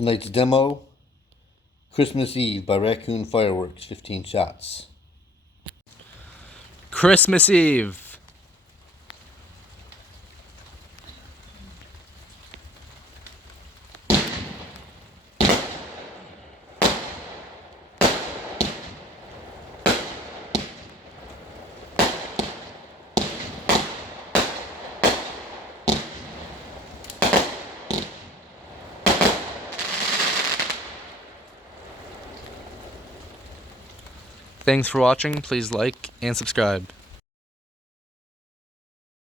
Tonight's demo, Christmas Eve by Raccoon Fireworks, 15 shots. Christmas Eve. Thanks for watching. Please like and subscribe.